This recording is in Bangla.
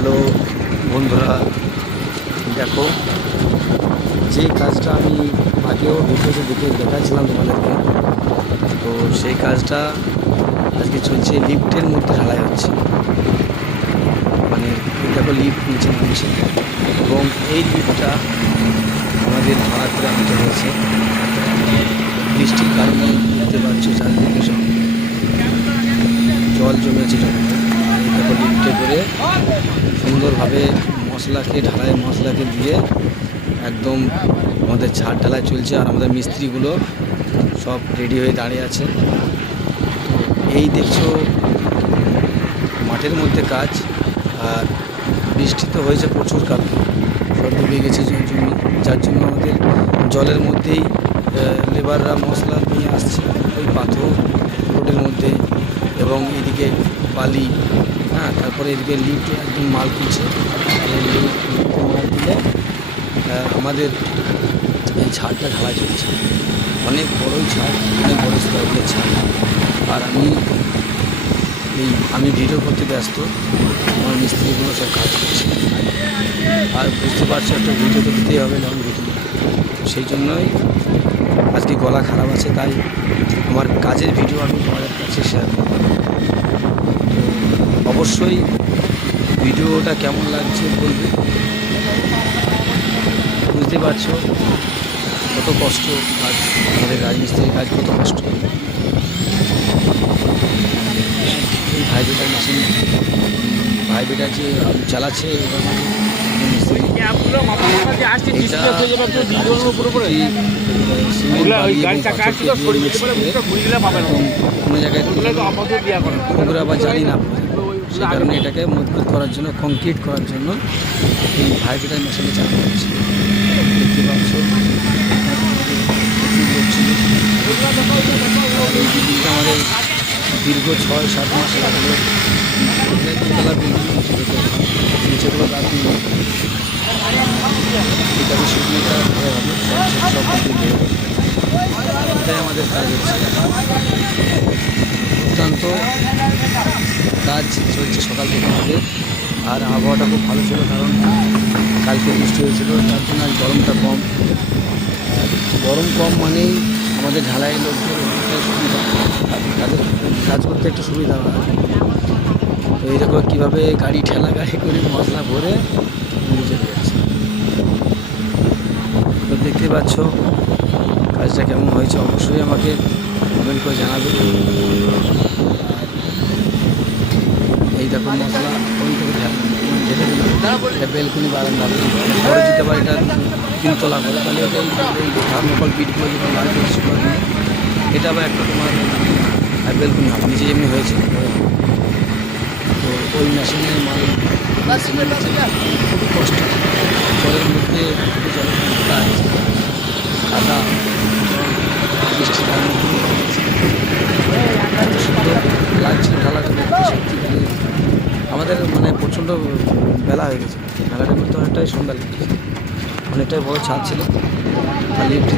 হ্যালো বন্ধুরা, দেখো, যে কাজটা আমি আগেও ভিডিওতে দেখে দেখাচ্ছিলাম তোমাদেরকে, তো সেই কাজটা আজকে চলছে লিফটের মধ্যে ঢালাই হচ্ছে। মানে দেখো লিফট নিচে নামছে। এবং এই লিফটটা আমাদের ভাড়া করে আনতে হয়েছে। বৃষ্টির কারণে দেখতে পাচ্ছ চারদিকে সব জল জমেছে জমিতে। লিফটে করে সুন্দরভাবে মশলাকে ঢালাই মশলাকে দিয়ে একদম আমাদের ছাদ ঢালাই চলছে আর আমাদের মিস্ত্রিগুলো সব রেডি হয়ে দাঁড়িয়ে আছে। এই দেখছ মাঠের মধ্যে কাজ আর বৃষ্টি তো হয়েছে প্রচুর কালকে সব ডুবে গেছে জমি যার জন্য আমাদের জলের মধ্যেই লেবাররা মশলা নিয়ে আসছে, ওই পাথর রোডের মধ্যে এবং এদিকে বালি তারপরে এদিকে লিফট একদম মাল কিনছে মাল আমাদের এই ছাদটা ঢালাই চলছে। অনেক বড়ই ছাদ, অনেক বড় স্কোয়ারের ছাদ। আর আমি এই, আমি ভিডিও করতে ব্যস্ত, আমার মিস্ত্রিগুলো সব কাজ করছে। আর বুঝতে পারছ, একটা ভিডিও তো দিতেই হবে লং ভিডিও সেই জন্যই আজকে গলা খারাপ আছে, তাই আমার কাজের ভিডিও আমি তোমাদের কাছে শেয়ার করব অবশ্যই ভিডিওটা কেমন লাগছে বলবে? বুঝতে পারছ? কত কষ্ট কাজ আমাদের রাজমিস্ত্রির কাজ কত কষ্ট। এই ভাইবেটার মেশিন ভাইবেটার যে চালাচ্ছে কোনো জায়গায় খবরে আবার জানি না। সেই কারণে এটাকে মজবুত করার জন্য কংক্রিট করার জন্য এই ভাইব্রেটার মেশিনে চালানো হচ্ছে দেখতে পাচ্ছ। আমাদের দীর্ঘ ছয় সাত মাস লাগল। দুতলা বিল্ডিং হবে। সব এটাই আমাদের কাজ হচ্ছে অত্যন্ত কাজ চলছে সকাল থেকে আমাদের। আর আবহাওয়াটা খুব ভালো ছিল কারণ কালকে বৃষ্টি হয়েছিল, তার জন্য আজ গরমটা কম। গরম কম মানেই আমাদের ঢালাই লোকদের সুবিধা। তাদের কাজ করতে একটু সুবিধা হয়। তো এই দেখো কীভাবে গাড়ি ঠেলা গাড়ি করে মশলা ভরে নিয়ে চলে যাচ্ছে তো দেখতে পাচ্ছ, কাজটা কেমন হয়েছে অবশ্যই আমাকে কমেন্ট করে জানাবে এই দেখো মশলা ওই থেকে ঢেলে ঢেলে দিলাম এটা বেলকুনি বারান্দা পরে যদি আবার এটা তিনতলা করে তাহলে ওটা এই- থার্মোকল করে শুকনো দিলে এটা আবার একটা তোমার, আর বেলকুনি হবে নিচে যেমনি হয়েছে। তো ওই মেশিনে মাল মেশিনের খুবই কষ্ট। জলের মধ্যে জলের কাদা জল বৃষ্টির কারণে খুবই কম হচ্ছে। এত সুন্দর লাগছিল ঢালাটা দেখতে সত্যি মানে আমাদের মানে প্রচণ্ড বেলা হয়ে গেছে। মেলাটা কিন্তু অনেকটাই সন্ধ্যা লেগেছে। অনেকটাই বড় ছাদ ছিল। আর লিফট